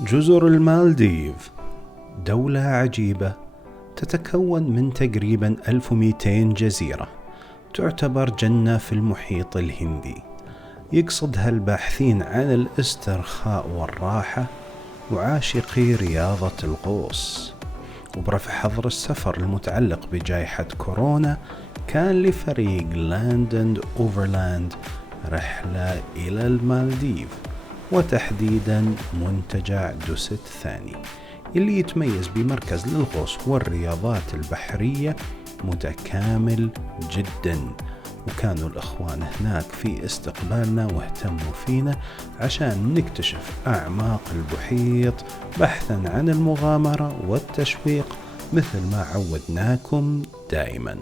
جزر المالديف دولة عجيبة تتكون من تقريبا 1200 جزيرة، تعتبر جنة في المحيط الهندي، يقصدها الباحثين عن الاسترخاء والراحة وعاشقي رياضة الغوص. وبرفع حظر السفر المتعلق بجائحة كورونا، كان لفريق لاند اند اوفرلاند رحلة إلى المالديف، وتحديدا منتجع دوست الثاني اللي يتميز بمركز للغوص والرياضات البحرية متكامل جدا. وكانوا الأخوان هناك في استقبالنا واهتموا فينا عشان نكتشف أعماق المحيط بحثا عن المغامرة والتشويق مثل ما عودناكم دائما.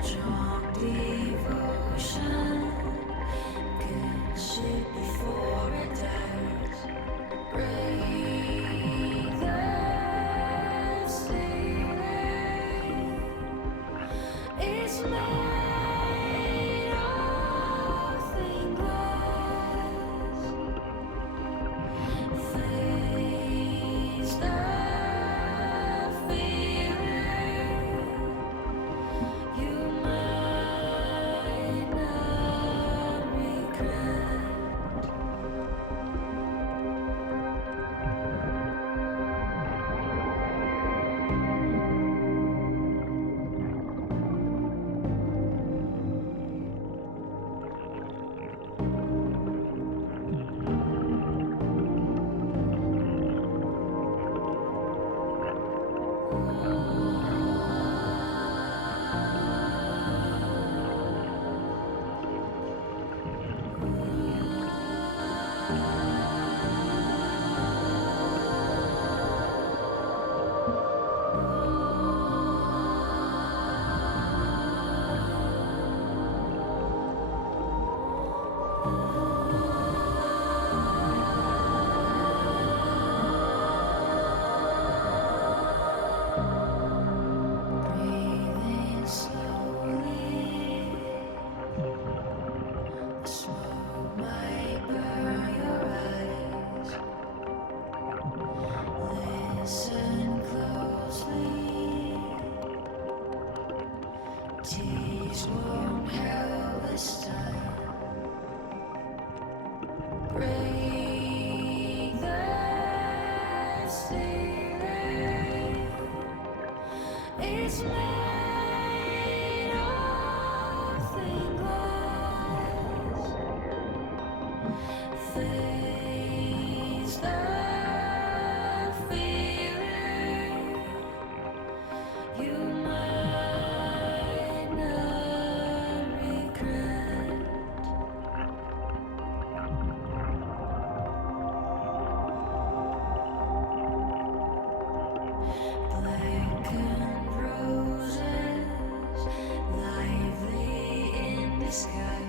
Strong devotion, good the sky.